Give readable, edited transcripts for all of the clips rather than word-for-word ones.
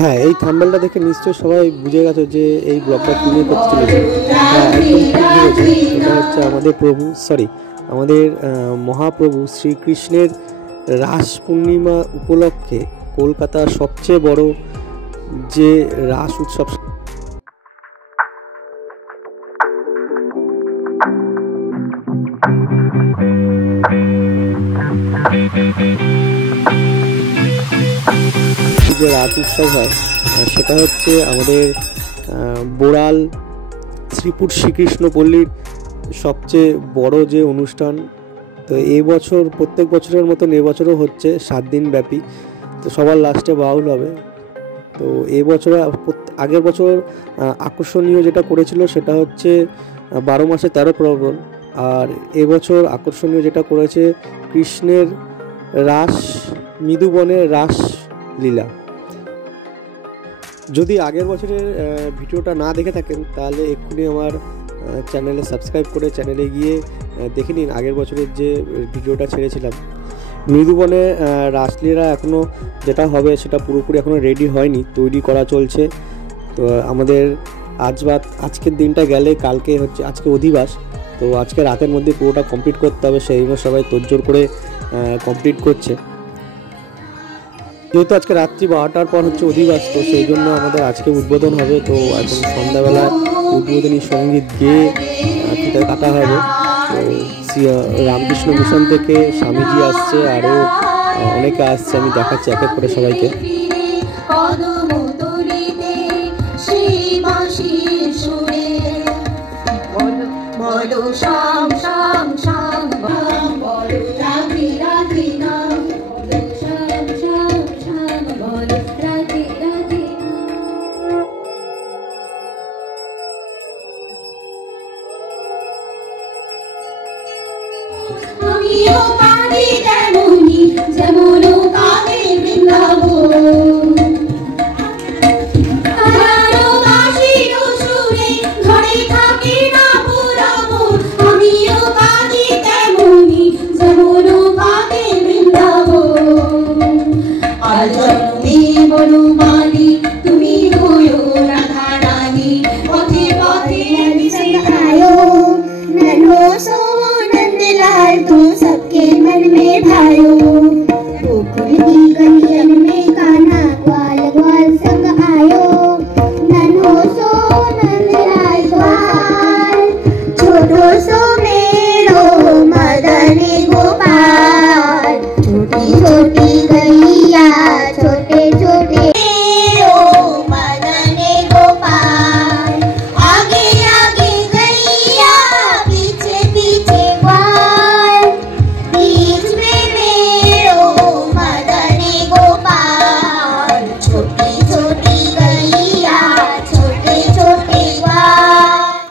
হ্যাঁ, এই থাম্বনেলটা দেখে নিশ্চয়ই সবাই বুঝে গেছো যে এই ব্লগটা কী নিয়ে করতে চলেছে। হ্যাঁ, একদম ঠিক বুঝেছো। এটা হচ্ছে আমাদের মহাপ্রভু শ্রীকৃষ্ণের রাস পূর্ণিমা উপলক্ষে কলকাতার সবচেয়ে বড় যে রাস উৎসব, যে রাস উৎসব হয় সেটা হচ্ছে আমাদের বোড়াল শ্রীপুর শ্রীকৃষ্ণ পল্লীর সবচেয়ে বড় যে অনুষ্ঠান। তো এই বছর প্রত্যেক বছরের মতন এবছরও হচ্ছে 7 দিন ব্যাপী। তো সবার লাস্টে বাউল হবে। তো এবছর আগের বছর আকর্ষণীয় যেটা করেছিল সেটা হচ্ছে 12 মাসে 13 পার্বণ, আর এবছর আকর্ষণীয় যেটা করেছে কৃষ্ণের রাস মৃদুবনের রাস লীলা। যদি আগের বছরের ভিডিওটা না দেখে থাকেন তাহলে এক্ষুনি আমার চ্যানেলে সাবস্ক্রাইব করে চ্যানেলে গিয়ে দেখে নিন আগের বছরের যে ভিডিওটা ছেড়েছিলাম। মৃদুবনে রাসলীলা এখনও যেটা হবে সেটা পুরোপুরি এখনও রেডি হয়নি, তৈরি করা চলছে। তো আমাদের আজকের দিনটা গেলে কালকে হচ্ছে আজকে অধিবাস, তো আজকে রাতের মধ্যে পুরোটা কমপ্লিট করতে হবে, সেই জন্য সবাই তোড়জোড় করে কমপ্লিট করছে। যেহেতু আজকে রাত্রি 12টার পর হচ্ছে অধিবাস, তো সেই জন্য আমাদের আজকে উদ্বোধন হবে। তো এখন সন্ধ্যাবেলা উদ্বোধনী সঙ্গীত গেয়ে ফিতা কাটা হবে। তো রামকৃষ্ণ মিশন থেকে স্বামীজি আসছে, আরও অনেকে আসছে, আমি দেখাচ্ছি এক এক করে সবাইকে।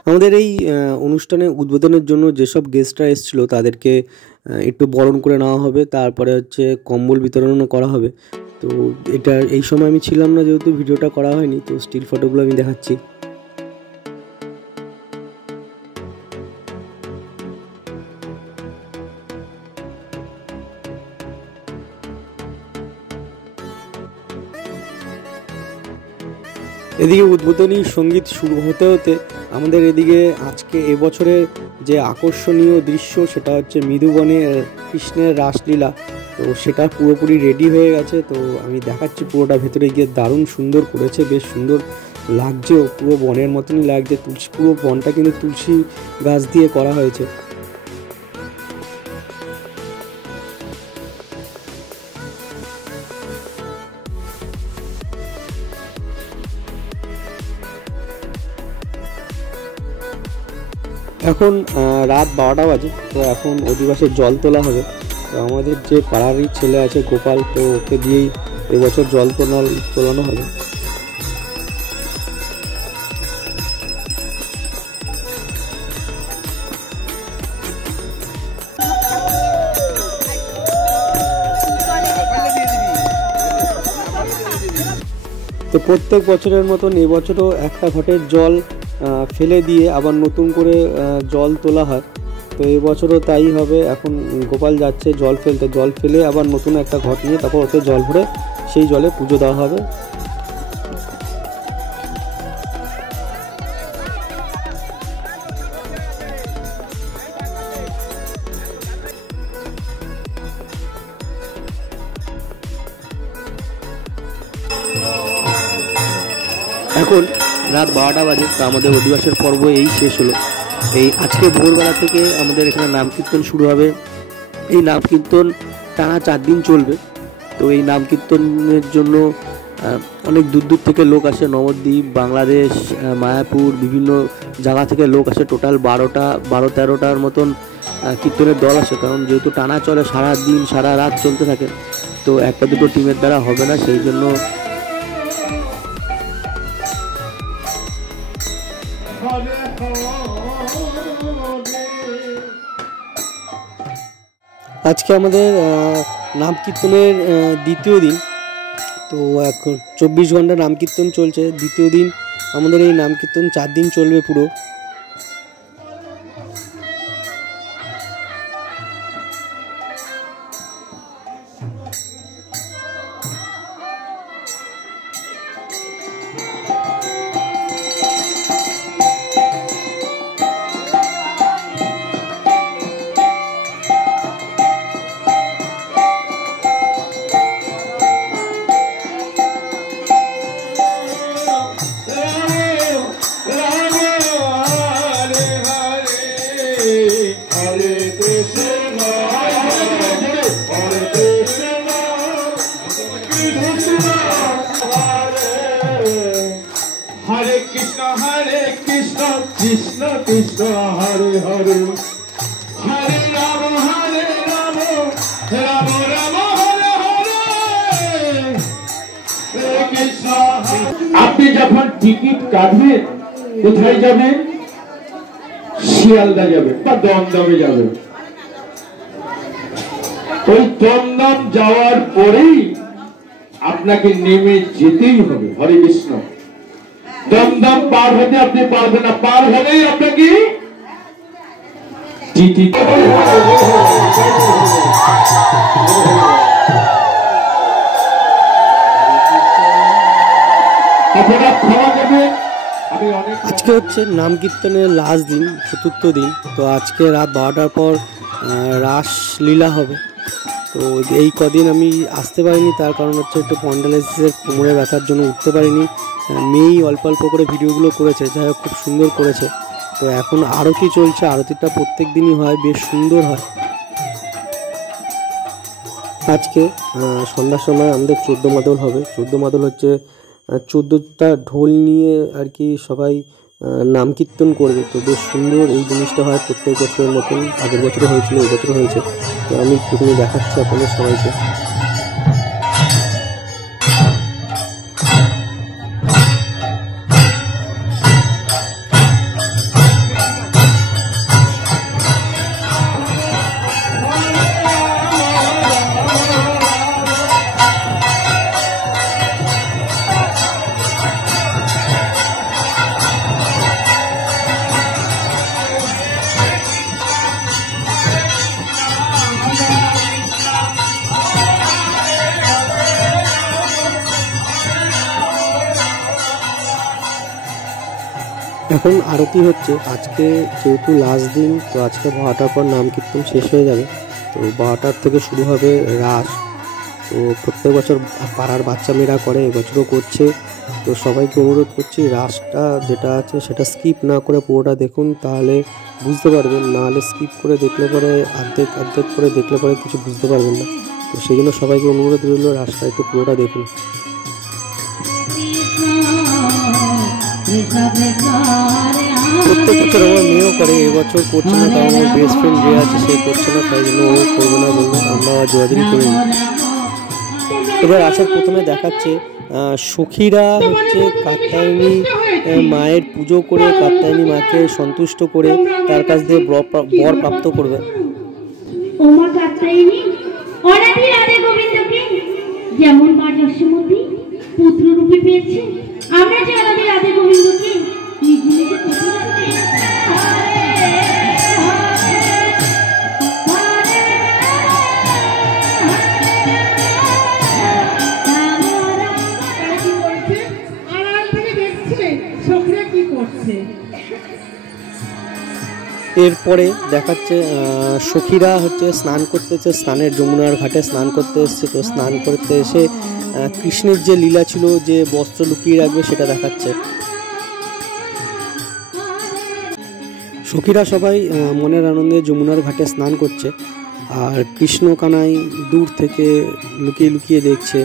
আমাদের এই অনুষ্ঠানে উদ্বোধনের জন্য যেসব গেস্টরা এসেছিলো তাদেরকে একটু বরণ করে নেওয়া হবে, তারপরে হচ্ছে কম্বল বিতরণও করা হবে। তো এটা এই সময় আমি ছিলাম না যেহেতু ভিডিওটা করা হয়নি, তো স্টিল ফটোগুলো আমি দেখাচ্ছি। এদিকে উদ্বোধনী সঙ্গীত শুরু হতে হতে আমাদের এদিকে আজকে এবছরের যে আকর্ষণীয় দৃশ্য সেটা হচ্ছে মৃদুবনে কৃষ্ণের রাসলীলা। তো সেটা পুরোপুরি রেডি হয়ে গেছে। তো আমি দেখাচ্ছি পুরোটা ভেতরে গিয়ে, দারুণ সুন্দর করেছে, বেশ সুন্দর লাগছে, পুরো বনের মতনই লাগছে। পুরো বনটা কিন্তু তুলসী গাছ দিয়ে করা হয়েছে। এখন রাত 12টা বাজে। তো এখন অধিবাসের জল তোলা হবে। তো আমাদের যে পাড়ারই ছেলে আছে গোপাল, তো ওকে দিয়েই এবছর জল তোলানো হবে। তো প্রত্যেক বছরের মতন এবছরও একটা ঘটের জল ফেলে দিয়ে আবার নতুন করে জল তোলা হয়। তো এবছরও তাই হবে। এখন গোপাল যাচ্ছে জল ফেলতে, জল ফেলে আবার নতুন একটা ঘট নিয়ে তারপর ওতে জল ভরে সেই জলে পুজো দেওয়া হবে। এখন রাত 12টা বাজে। তো আমাদের অধিবাসের পর্ব এই শেষ হলো। এই আজকে ভোরবেলা থেকে আমাদের এখানে নাম কীর্তন শুরু হবে। এই নাম কীর্তন টানা 4 দিন চলবে। তো এই নাম কীর্তনের জন্য অনেক দূর দূর থেকে লোক আসে। নবদ্বীপ, বাংলাদেশ, মায়াপুর, বিভিন্ন জায়গা থেকে লোক আসে। টোটাল 12-13টার মতন কীর্তনের দল আসে। কারণ যেহেতু টানা চলে, সারা দিন সারা রাত চলতে থাকে, তো একটা দুটো টিমের দ্বারা হবে না। সেই জন্য আজকে আমাদের নাম কীর্তনের দ্বিতীয় দিন। তো এখন 24 ঘন্টা নাম কীর্তন চলছে। দ্বিতীয় দিন আমাদের এই নাম কীর্তন 4 দিন চলবে পুরো। Krishna Krishna Hare Hare Hare Rama Rama Rama Hare Hare Hare Krishna। আপনি যখন টিকিট কাটবেন কোথায় যাবেন? শিয়ালদা যাবেন বা দমদমে যাবেন। ওই দমদম যাওয়ার পরেই আপনাকে নেমে যেতেই হবে। হরে কৃষ্ণ। দমদম পার হতে আপনি পারবেন না, পার হলেই আপনাকে আপনারা ক্ষমা করবেন। আজকে হচ্ছে নাম কীর্তনের লাস্ট দিন, 4র্থ দিন। তো আজকে রাত 12টার পর রাসলীলা হবে। তো এই কদিন আমি আসতে পারিনি, তার কারণ হচ্ছে একটু স্পন্ডাইলাইটিসের কোমরে ব্যথার জন্য উঠতে পারিনি। মেয়েই অল্প অল্প করে ভিডিওগুলো করেছে, যাই হোক খুব সুন্দর করেছে। তো এখন আরতি চলছে। আরতিটা প্রত্যেক দিনই হয়, বেশ সুন্দর হয়। আজকে সন্ধ্যার সময় আমাদের 14 মাদল হবে। 14 মাদল হচ্ছে 14টা ঢোল নিয়ে আর কি সবাই নাম কীর্তন করবে। তো বেশ সুন্দর এই জিনিসটা হয় প্রত্যেক বছরের মতন। আগের বছরে হয়েছিল, এই বছর হয়েছে। তো আমি একটুখানি দেখাচ্ছি আপনাদের সবাইকে। এখন আরতি হচ্ছে। আজকে যেহেতু লাস্ট দিন, তো আজকে 12টার পর নাম কীর্তন শেষ হয়ে যাবে। তো 12টার থেকে শুরু হবে রাস। তো প্রত্যেক বছর পাড়ার বাচ্চা মেয়েরা করে, এবছরও করছে। তো সবাইকে অনুরোধ করছি রাসটা যেটা আছে সেটা স্কিপ না করে পুরোটা দেখুন, তাহলে বুঝতে পারবেন। নাহলে স্কিপ করে দেখলে পরে অর্ধেক করে দেখলে পরে কিছু বুঝতে পারবেন না। তো সেই জন্য সবাইকে অনুরোধ রইল রাসটা একটু পুরোটা দেখুন। প্রত্যেক বছর আমার মেয়েও করে, এবছর করছে না, কারণ ওর বেস্ট ফ্রেন্ড যে আছে সে করছে না, তাই জন্য ও করবে না বললো। আমরা জোয়াজুরি করি। এবার আসার প্রথমে দেখাচ্ছে সখীরা হচ্ছে কাত্যায়নী মায়ের পুজো করে, কাত্যায়নী মাকে সন্তুষ্ট করে তার কাছ দিয়ে বর প্রাপ্ত করবে। যেমন মা যশোমতী পুত্র রূপে পেয়েছে, আমরা যে আলাদা রাধে গোবিন্দকে নিজ নিজে এরপরে দেখাচ্ছে সখীরা হচ্ছে স্নান করতেছে, স্নানের যমুনার ঘাটে স্নান করতে এসছে। তো স্নান করতে এসে কৃষ্ণের যে লীলা ছিল, যে বস্ত্র লুকিয়ে রাখবে সেটা দেখাচ্ছে। সখীরা সবাই মনের আনন্দে যমুনার ঘাটে স্নান করছে, আর কৃষ্ণ কানাই দূর থেকে লুকিয়ে লুকিয়ে দেখছে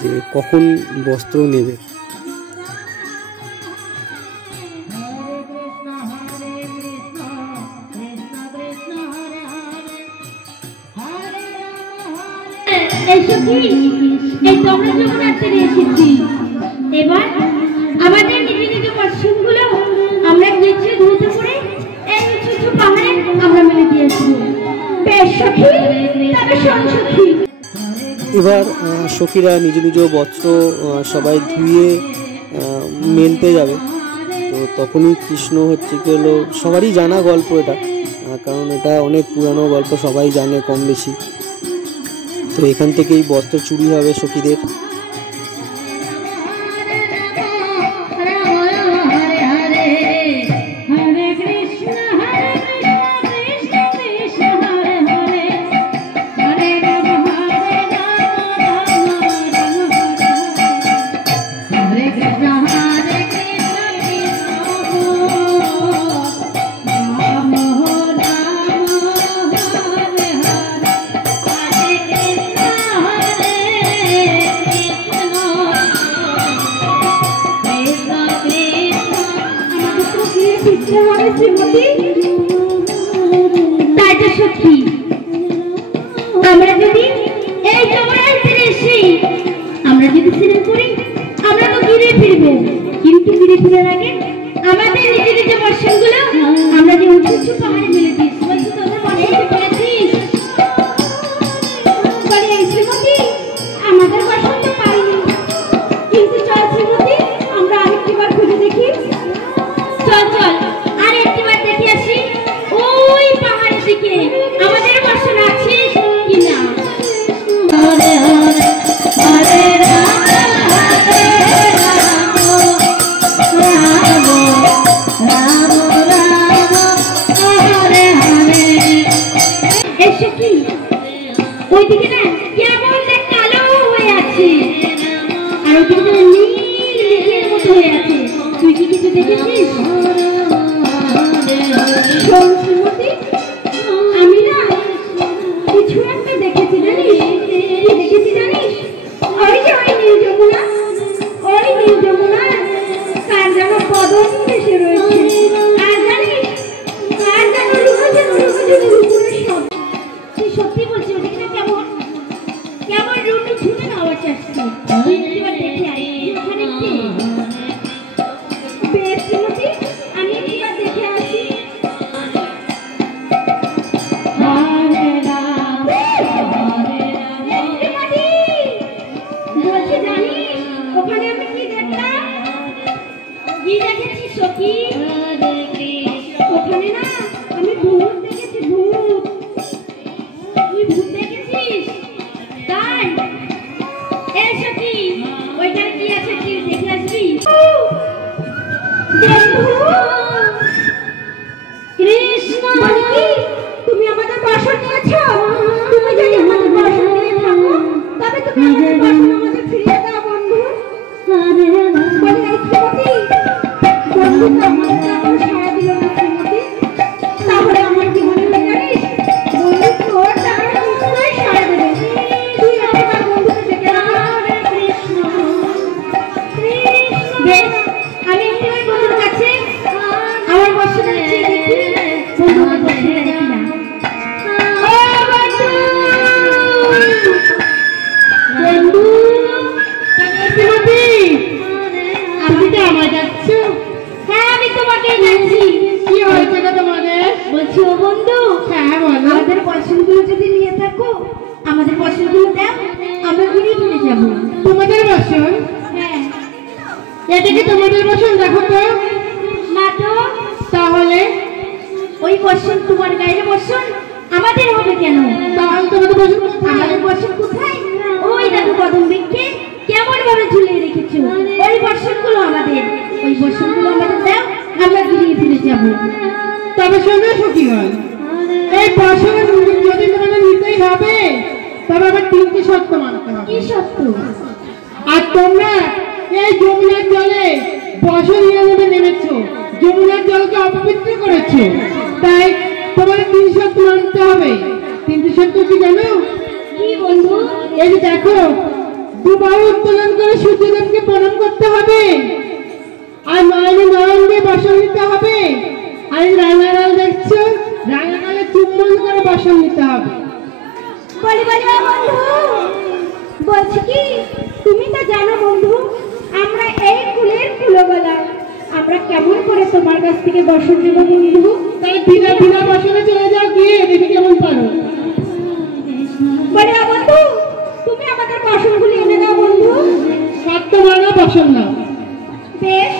যে কখন বস্ত্র নেবে। এবার আমাদের নিজ নিজ পশ্চিমগুলো আমরা গিয়েছি ধুতে পড়ে এই উঁচু পাহাড়ে আমরা মেলে দিয়েছি। বেশ সখী, তবে শোন সখী। এবার সখীরা নিজ নিজ বস্ত্র সবাই ধুয়ে মেলতে যাবে। তো তখনই কৃষ্ণ হচ্ছে কি হলো, সবারই জানা গল্প এটা, কারণ এটা অনেক পুরানো গল্প, সবাই জানে কম বেশি। তো এখান থেকেই বস্ত্র চুরি হবে সখীদের। আমরা যদি এই যমুনার তীরে এসে আমরা যদি স্নান করি, আমরা তো ঘিরে ফিরবো, কিন্তু ঘিরে ফিরার আগে আমাদের নিজ নিজ বর্ষণগুলো আমরা যে উঁচু উঁচু পাহাড়ে মেলে দিয়েছি। বলছি তোদের বর্ষণ পেয়েছিস? বলে এই শ্রীমতী, আমাদের বর্ষণ তো পাইনি, কিন্তু চল শ্রীমতী আমরা আরেকটিবার খুঁজে দেখি। চল চল আর একটিবার দেখে আসি ওই পাহাড়ের দিকে আমাদের বর্ষণ আছে কিনা। হরে হরে হরে রাম হরে রাম রাম রাম রাম হরে হরে। এসে কি ওইদিকে না কেমন কালো হয়ে আছে, আর ওইদিকে নীল মেঘের মতো হয়ে আছে। তুই কি কিছু দেখেছিস? শ্রীমতী, আমি না কিছু একটা দেখেছি জানিস। কি দেখেছি জানিস? ওই যে ওই নীল যমুনা, ওই নীল যমুনা কার যেন পদম ভেসে রয়েছে। আর জানিস কার যেন রুকুরে সব। তুই সত্যি বলছিস? ওদিকে না কেমন কেমন রুটু ছুটে আওয়াজ আসছে। এবার দেখে আই ওখানে কে। বেশ শ্রীমতী, আমি এবার দেখে আসি। বলছি জানিস ওখানে আমি কি দেখলাম? কি দেখেছি সখী? ওখানে না আমি ভূত দেখেছি, ভূত। তুই ভূত দেখেছিস? তাই এই সখী ওইখানে কি আছে কি দেখে আসবি? কৃষ্ণ, তুমি আমাদের বর্ষণ নিয়েছ? তুমি যদি আমাদের বর্ষণ নিয়ে থাকো তবে তুমি আমাদের বর্ষণ আমাদের ফিরিয়ে দাও বন্ধু। বলে এই শ্রীমতী, বন্ধু তো আমাদের এখন সারা দিল না শ্রীমতী। তাহলে আমার কি মনে হয় জানিস, বন্ধু তোর তাহলে নিশ্চয়ই সারা দেবে। তুই আমার বন্ধুকে ডেকে রাখ। কৃষ্ণ বেশ, আমি একবার বন্ধুর কাছে আমার বর্ষণ দেখি বন্ধু আমার বর্ষণ দেখি না। ও বন্ধু, বন্ধু শ্রীমতী, আপনি তো আমার যাচ্ছ? হ্যাঁ আমি তোমাকে যাচ্ছি। কি হয়েছে গো তোমাদের? বলছি ও বন্ধু, হ্যাঁ বলো। আমাদের বর্ষণগুলো যদি নিয়ে থাকো, আমাদের বর্ষণগুলো দাও, আমরা ঘুরে ফিরে যাবো। তোমাদের বর্ষণ? হ্যাঁ। এটা কি তোমাদের বর্ষণ? দেখো তো। না তো। তাহলে ওই বর্ষণ তোমার গায়ের বর্ষণ আমাদের হবে কেন? তাহলে তোমাদের বর্ষণ কোথায়? আমাদের বর্ষণ কোথায়? ওই দেখো কদম বৃক্ষে কেমন ভাবে ঝুলিয়ে রেখেছো, ওই বর্ষণগুলো আমাদের। ওই বর্ষণগুলো আমাদের দাও, আমরা ঘুরিয়ে ফিরে যাবো। তবে শোনো সখীগণ, এই বসন যদি তোমাদের নিতেই হবে তবে আবার 3টি শর্ত মানতে হবে। কি সত্য? আর তোমরা এই যমুনার জলে বসন নিয়ে নেমেছো, যমুনার জলকে অপবিত্র করেছো, তাই তোমাদের 3 শর্ত মানতে হবে। 3টি শর্ত কি জানো? কি বন্ধু? এই যে দেখো, দুবাহু উত্তোলন করে সূর্যদেবকে প্রণাম করতে হবে, আর নয়নে নয়ন দিয়ে বসন নিতে হবে, আর এই রাঙালাল দেখছো, রাঙালালে চুম্বন করে বসন নিতে হবে। বলি বলি ও বন্ধু, বলছি কি তুমি তো জানো বন্ধু, আমরা এই কুলের কুলগলা, আমরা কেমন করে তোমার কাছ থেকে বসন নেব বন্ধু? তাই বিনা বিনা বসনে চলে যাও, গিয়ে দেখি কেমন পারো। বলি ও বন্ধু, তুমি আমাদের বসনগুলি এনে দাও বন্ধু। শর্ত মানো, বসন নাও। বেশ,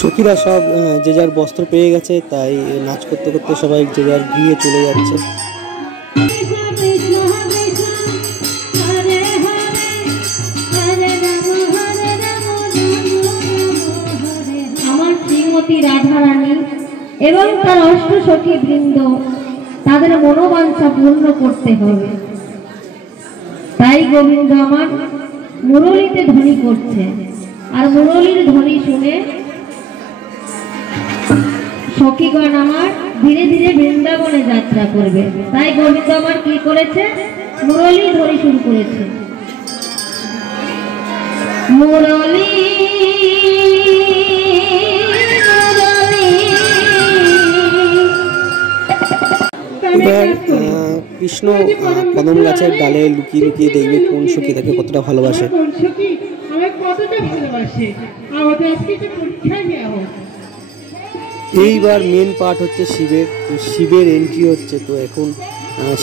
সখীরা সব যে যার বস্ত্র পেয়ে গেছে, তাই নাচ করতে করতে সবাই যে যার গৃহে চলে যাচ্ছে। আমার শ্রীমতী রাধারানী এবং তার অষ্ট সখী বৃন্দ, তাদের মনোবাঞ্ছা পূর্ণ করতে হবে, তাই গোবিন্দ আমার মুরলীতে ধ্বনি করছে, আর মুরলীর ধ্বনি শুনে সখীগণ আমার ধীরে ধীরে বৃন্দাবনে যাত্রা করবে। তাই গোবিন্দ আমার কি করেছে? মুরলী ধ্বনি শুরু করেছে। মুরলী এবার কৃষ্ণ কদম গাছের ডালে লুকিয়ে লুকিয়ে দেখবে কোন সখী তাকে কতটা ভালোবাসে। কোন সখী আমায় কতটা ভালোবাসে, আমাদের আজকে একটা পরীক্ষা নেওয়া হোক। এইবার মেন পার্ট হচ্ছে শিবের, তো শিবের এন্ট্রি হচ্ছে। তো এখন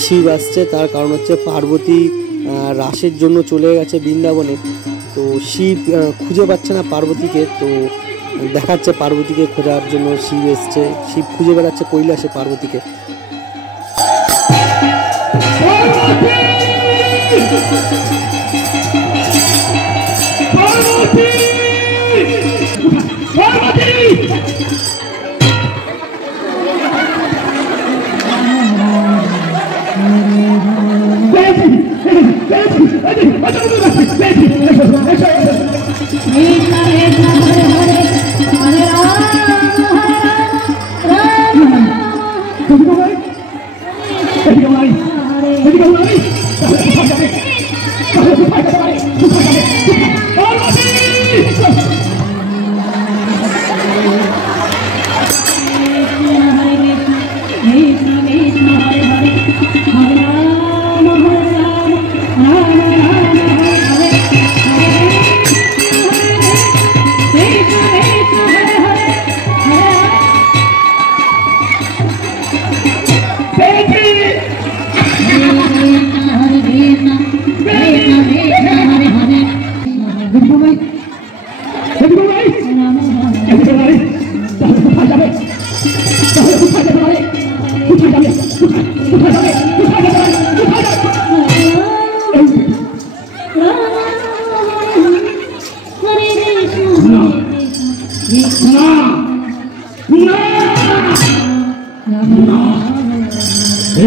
শিব আসছে, তার কারণ হচ্ছে পার্বতী রাসের জন্য চলে গেছে বৃন্দাবনে। তো শিব খুঁজে পাচ্ছে না পার্বতীকে, তো দেখাচ্ছে পার্বতীকে খোঁজার জন্য শিব এসছে। শিব খুঁজে বেড়াচ্ছে কৈলাসে পার্বতীকে।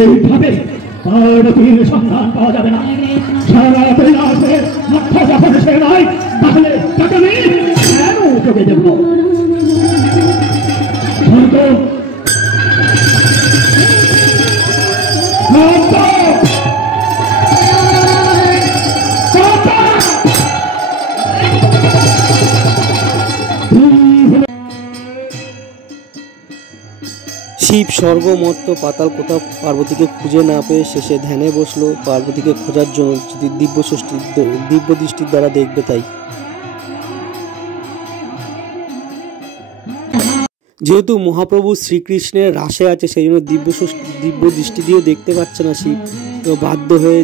এইভাবে পার্বতীর সন্ধান পাওয়া যাবে না। সারা রাতে না আসবে, মাথা যখন সে নয়, তাহলে তাকে আমি কেন তোকে দেব? শিব স্বর্গ মর্ত পাতাল কোথাও পার্বতীকে খুঁজে না পেয়ে শেষে ধ্যানে বসলো পার্বতীকে খোঁজার জন্য, যদি দিব্য দৃষ্টির দ্বারা দেখবে তাই। যেহেতু মহাপ্রভু শ্রীকৃষ্ণের রাসে আছে সেই জন্য দিব্য দৃষ্টি দিয়েও দেখতে পাচ্ছে না শিব, তো বাধ্য হয়ে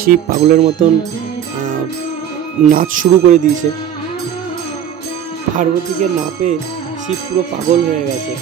শিব পাগলের মতন নাচ শুরু করে দিয়েছে। পার্বতীকে না পেয়ে শিব পুরো পাগল হয়ে গেছে।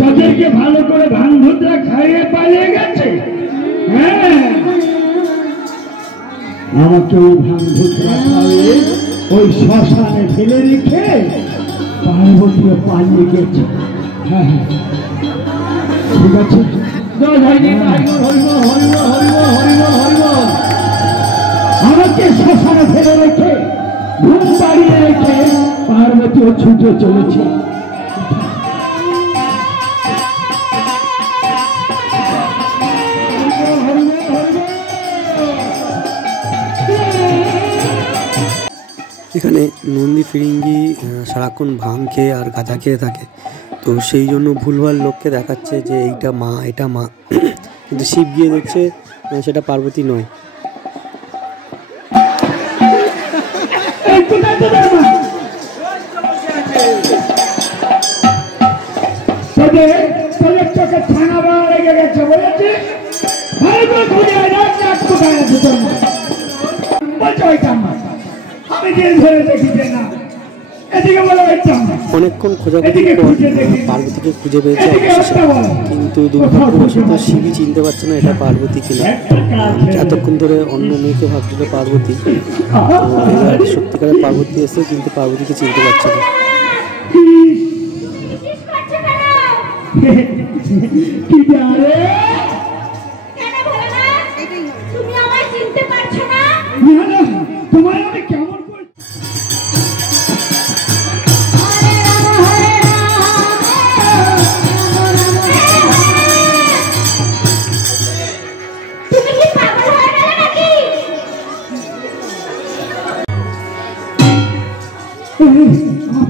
তোদেরকে ভালো করে ভাঙ ভুতরা খাইয়ে পালিয়ে গেছে। আমাকে ওই ভাঙ ভুতরা খাইয়ে ওই শ্মশানে ফেলে রেখে পার্বতীও পালিয়ে গেছে। হ্যাঁ ঠিক আছে, আমাকে শ্মশানে ফেলে রেখে ঘুম পাড়িয়ে রেখে পার্বতীও ছুটে চলেছে। এখানে নন্দী ফিরিঙ্গি সারাক্ষণ ভাং খেয়ে আর গাঁজা খেয়ে থাকে, তো সেই জন্য ভুলভাল লোককে দেখাচ্ছে যে এইটা মা এটা মা, কিন্তু শিব গিয়ে দেখছে সেটা পার্বতী নয়। অনেকক্ষণ খোঁজাখুঁজির পর পার্বতীকে খুঁজে পেয়েছে অবশেষে, কিন্তু দুর্ভাগ্যবশত শিবই চিনতে পারছে না এটা পার্বতী কিনা। এতক্ষণ ধরে অন্য মেয়েকে ভাবছিল পার্বতী, এবার সত্যিকারের পার্বতী এসে কিন্তু পার্বতীকে চিনতে পারছে না।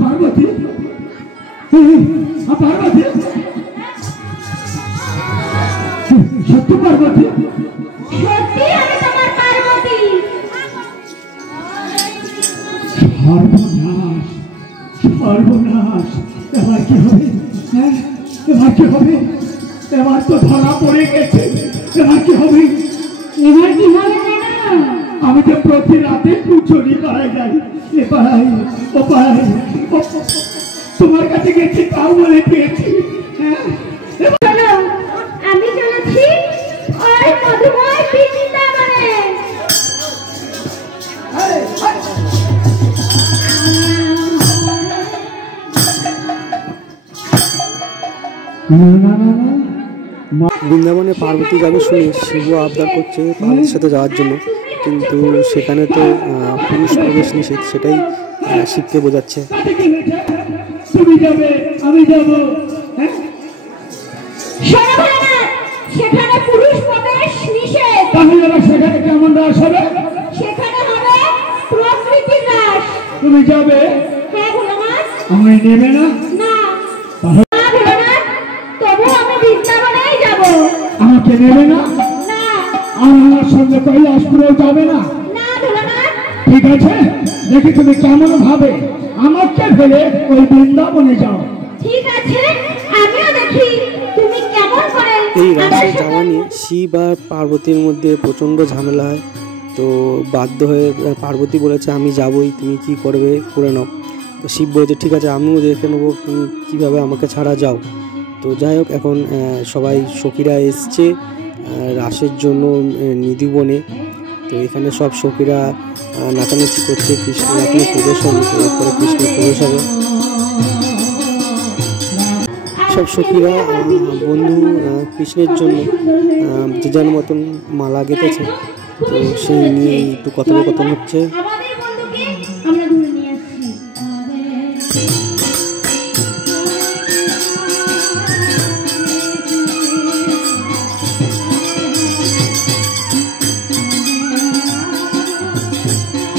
পার্বতী, পার্বতী, সত্য পার্বতী, সত্যি আমি তোমার পার্বতী। সর্বনাশ, সর্বনাশ, এবার কি হবে? এবার কি হবে? এবার তো ধরা পড়ে গেছে, এবার কি হবে? এবার কি হবে জানো? আমি তো প্রতি রাতে কুচুরি করা যাই, এপাড়াই ওপাড়াই, তোমার কাছে গেছি তাও বলে পেয়েছি। না না না, বৃন্দাবনে পার্বতী যাবে শুনে শিব আবদার করছে পার্বতীর সাথে যাওয়ার জন্য, কিন্তু সেখানে তো পুরুষ প্রবেশ নিষেধ, সেটাই শিবকে বোঝাচ্ছে। তুমি যাবে আমি যাবো, হ্যাঁ শোনো ভোলানাথ, সেখানে পুরুষ প্রবেশ নিষেধ। তাহলে আবার সেখানে কেমন রাস হবে? সেখানে হবে প্রকৃতির রাস। তুমি যাবে? হ্যাঁ ভোলানাথ। আমায় নেবে না? না তাহলে না ভোলানাথ, তবু আমি বৃন্দাবনেই যাব। আমাকে নেবে না? না আর আমার সঙ্গে কৈলাসপুরেও যাবে না? না ভোলানাথ। ঠিক আছে, দেখি তুমি কেমন ভাবে আমাকে ফেলে ওই বৃন্দাবনে যাও। ঠিক আছে, আমিও দেখি তুমি কেমন করে এই রাসে আমার সাথে- যাওয়া নিয়ে শিব আর পার্বতীর মধ্যে প্রচণ্ড ঝামেলা হয়। তো বাধ্য হয়ে পার্বতী বলেছে আমি যাবই, তুমি কি করবে করে নাও। তো শিব বলেছে ঠিক আছে আমিও দেখে নেবো তুমি কীভাবে আমাকে ছাড়া যাও। তো যাই হোক, এখন সবাই সখীরা এসছে রাসের জন্য নিধিবনে। তো এখানে সব সখীরা নাচানাচি করছে, কৃষ্ণ এখন প্রবেশ হবে, তো এরপরে কৃষ্ণ প্রবেশ হবে। সব সখীরা বন্ধু কৃষ্ণের জন্য যে যার মতন মালা গেঁথেছে, তো সেই নিয়ে একটু কথোপকথন হচ্ছে। আমাদের বন্ধুকে আমরা ধরে নিয়ে আসছি।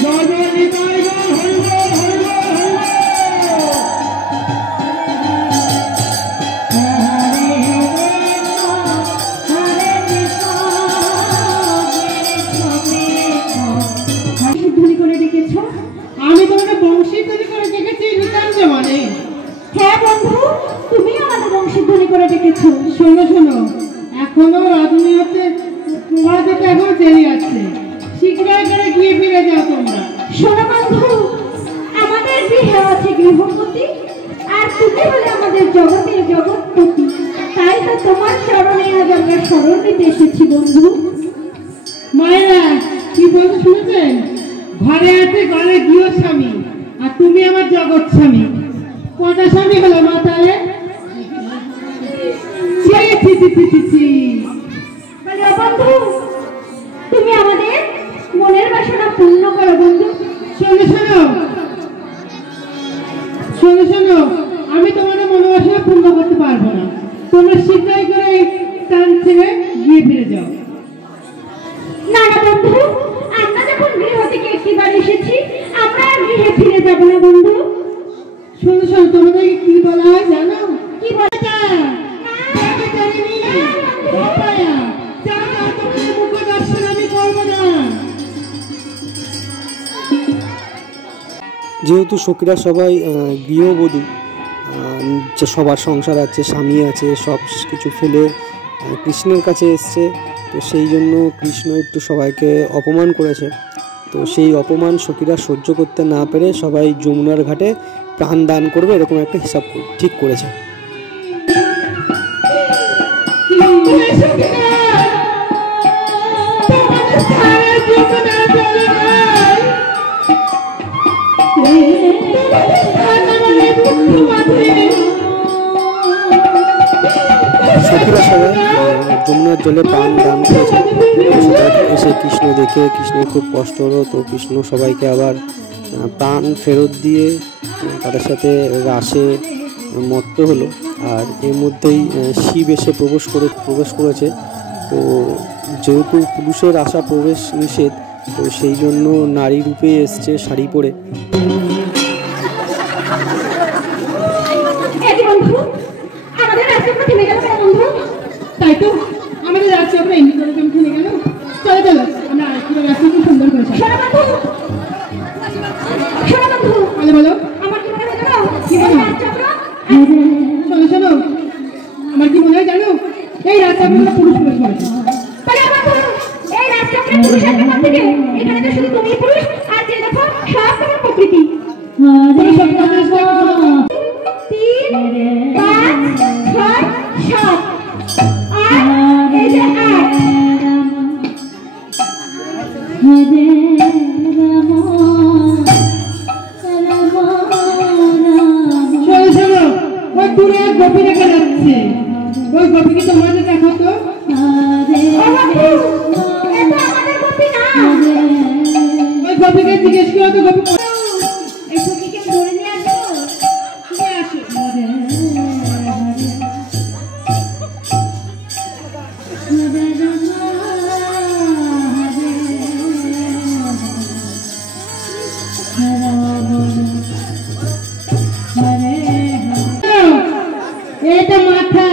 জয় জয় নিতাই গো, হরি বল, হরি বল, হরি বল। ধ্বনি করে ডেকেছ? আমি তোমাকে বংশী তৈরি করে দেখেছি নিতান্ত মানে। হ্যাঁ বন্ধু, তুমি আমাদের বংশীধ্বনি করে ডেকেছ। শোনো শোনো, এখনো রজনী হতে তোমার যেতে এখনো দেরি আছে, শীঘ্রই করে গিয়ে ফিরে যাও তোমরা। শোনো বন্ধু, আমাদের গৃহে আছে গৃহপতি, আর তুমি হলে আমাদের জগতের জগৎপতি। তাই তো তোমার চরণে আজ আমরা শরণ নিতে এসেছি বন্ধু। মায়েরা কি বলতে শুনেছেন? ঘরে আছে ঘরে গৃহস্বামী, আর তুমি আমার জগৎ স্বামী। কটা স্বামী হলো মা তাহলে? ছি ছি ছি ছি ছি ছি। বলে, ও বন্ধু, তুমি আমাদের মনের বাসনা পূর্ণ করো বন্ধু। শোনো শোনো শোনো শোনো, আমি তোমাদের মনোবাসনা পূর্ণ করতে পারবো না। তোমরা শীঘ্রই করে এই স্থান থেকে গিয়ে ফিরে যাও। না না বন্ধু, আমরা যখন গৃহ থেকে একটিবার এসেছি, আমরা আর গৃহে ফিরে যাব না বন্ধু। শোনো শোনো, তোমাদেরকে কি বলা হয় জানো? কি বলে? আমি জানিনি। বাবায়া, যাও যাও, তোমাদের মুখ দর্শন আমি করবো না। যেহেতু সখীরা সবাই গৃহবধূ, যে সবার সংসার আছে, স্বামী আছে, সব কিছু ফেলে কৃষ্ণের কাছে এসছে, তো সেই জন্য কৃষ্ণ একটু সবাইকে অপমান করেছে। তো সেই অপমান সখীরা সহ্য করতে না পেরে সবাই যমুনার ঘাটে প্রাণ দান করবে এরকম একটা হিসাব ঠিক করেছে। সখীরা সবাই যমুনার জলে প্রাণ দান করেছে। তো সেটা এসে কৃষ্ণ দেখে কৃষ্ণের খুব কষ্ট হলো। তো কৃষ্ণ সবাইকে আবার প্রাণ ফেরত দিয়ে তাদের সাথে রাসে মত্ত হলো। আর এর মধ্যেই শিব এসে প্রবেশ করেছে। তো যেহেতু পুরুষের আসা প্রবেশ নিষেধ, তো সেই জন্য নারী রূপে এসছে শাড়ি পরে। এই বন্ধু, আমাদের রাস্তা থেমে গেল কেন বন্ধু? তাই তো, আমাদের রাস্তা আমরা এমনি করে কেমন থেমে গেল। চলো চলো, আমরা আরেকটু রাস্তা খুব সুন্দর করে সাজাবো। শোনো বন্ধু, শোনো বন্ধু, বলো বলো, আমার কি মনে হয় জানো? কি মনে হয়? রাজচক্র? শোনো শোনো, আমার কি মনে হয় জানো? এই রাস্তা আমরা পুরুষ প্রবেশ করেছে। বলে, ও বন্ধু, এই রাজচক্রে পুরুষ আসবে কোথা থেকে? এখানে তো শুধু তুমিই পুরুষ, আর যে দেখো সব তোমার প্রকৃতি। পুরুষ সব প্রবেশ করে বলো। 3, 5, 6, 7, আর এই যে 8। শোনো শোনো, ওই দূরে গোপী রেখে যাচ্ছে। ওই গোপীকে তোমাদের দেখো তো। এটা আমাদের গোপী না। ওই গোপীকে জিজ্ঞেস করো তো গোপী এই সখীকে ধরে নিয়ে আসো। নিয়ে আসো। এটা মাথা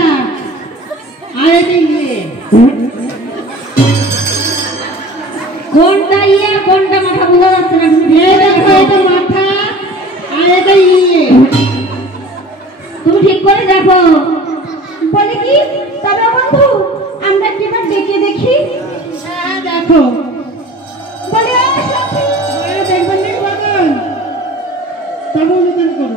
আর এটা ইয়ে। কোনটা ইয়ে কোনটা মাথা বোঝা যাচ্ছে না। এই দেখো এটা মাথা আর এটা ইয়ে। তুমি ঠিক করে দেখো। বলে কি তবে বন্ধু আমরা একবার দেখে দেখি। হ্যাঁ দেখো। বলে ও সখী দেখবেন না বাগান তবে অনুদান করো।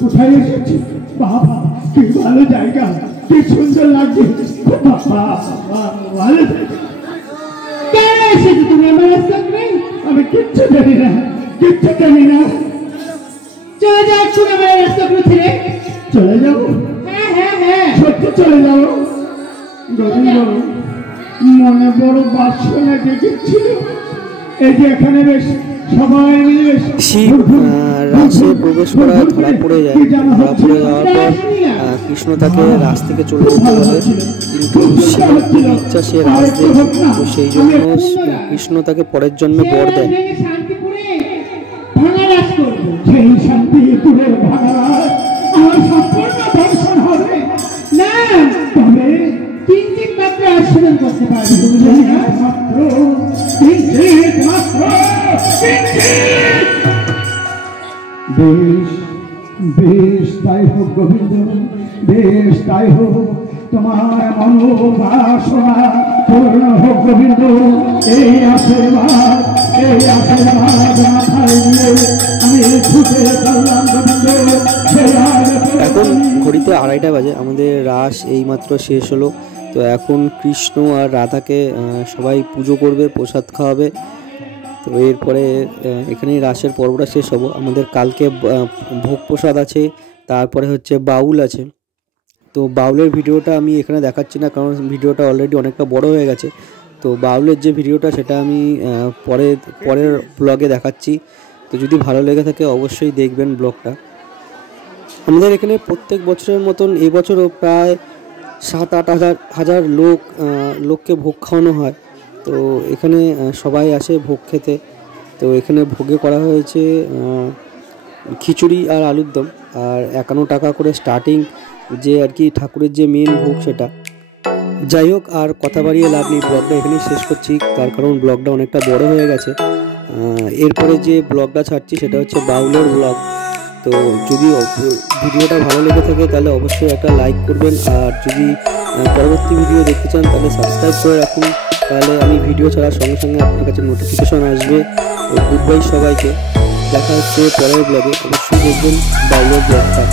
কোথায় এসেছি বাবা, কি ভালো জায়গা, কি সুন্দর লাগছে বাবা, ভালো জায়গা। কেন এসেছো তুমি আমার রাস্তা নেই? আমি কিচ্ছু জানি না, কিচ্ছু জানি না। চলে যাচ্ছ আমার রাস্তা ছেড়ে? চলে যাবো? হ্যাঁ হ্যাঁ হ্যাঁ সত্যি চলে যাবো? গোবিন্দ মনে বড় বাসনা ডেকেছিল। এই যে এখানে বেশ সবাই মিলে শিব রাসে প্রবেশ করা ধরা পড়ে যায়। ধরা পড়ে যাওয়ার পর কৃষ্ণ তাকে রাস থেকে চলে যেতে বলে, কিন্তু শিবের খুব ইচ্ছা সে রাস দেখে, তো সেই জন্য কৃষ্ণ তাকে পরের জন্মে বর দেয়। শান্তিপুরে ভাঙা রাস করবো। সেই শান্তিপুরের ভাড়া আমার সম্পূর্ণ দর্শন হবে না তবে কিঞ্চিত মাত্র আশীর্বাদ করতে পারবে। তুমি তুমি জানি না মাত্র কিঞ্চিৎ মাত্র কিঞ্চিৎ। বেশ বেশ তাই হোক গোবিন্দ, বেশ তাই হোক, তোমার মনোবাসনা পূর্ণ হোক গোবিন্দ। এই আশীর্বাদ মাথায় নিয়ে আমি ছুটে চললাম গোবিন্দ। এখন ঘড়িতে 2:30 বাজে, আমাদের রাস এইমাত্র শেষ হলো। তো এখন কৃষ্ণ আর রাধাকে সবাই পুজো করবে, প্রসাদ খাওয়াবে। তো এরপরে এখানেই রাসের পর্বটা শেষ হবো। আমাদের কালকে ভোগ প্রসাদ আছে, তারপরে হচ্ছে বাউল আছে। তো বাউলের ভিডিওটা আমি এখানে দেখাচ্ছি না, কারণ ভিডিওটা অলরেডি অনেকটা বড় হয়ে গেছে। তো বাউলের যে ভিডিওটা সেটা আমি পরের ব্লগে দেখাচ্ছি। তো যদি ভালো লেগে থাকে অবশ্যই দেখবেন ব্লগটা। আমাদের এখানে প্রত্যেক বছরের মতন এবছরও প্রায় 7-8 হাজার লোককে ভোগ খাওয়ানো হয়। তো এখানে সবাই আসে ভোগ খেতে। তো এখানে ভোগে করা হয়েছে খিচুড়ি আর আলুর দম, আর 51 টাকা করে স্টার্টিং, যে আর কি ঠাকুরের যে মেন ভোগ সেটা। যাই হোক, আর কথা বাড়িয়ে লাভ নেই, ব্লগটা এখানেই শেষ করছি, তার কারণ ব্লগটা অনেকটা বড় হয়ে গেছে। এরপরে যে ব্লগটা ছাড়ছি সেটা হচ্ছে বাউলের ব্লগ। তো যদি ভিডিওটা ভালো লেগে থাকে তাহলে অবশ্যই একটা লাইক করবেন, আর যদি পরবর্তী ভিডিও দেখতে চান তাহলে সাবস্ক্রাইব করে রাখুন, তাহলে আমি ভিডিও ছাড়ার সঙ্গে সঙ্গে আপনার কাছে নোটিফিকেশন আসবে। গুড বাই সবাইকে, দেখা হচ্ছে পরের ব্লগে। অবশ্যই দেখবেন বাউলের ব্লগটা।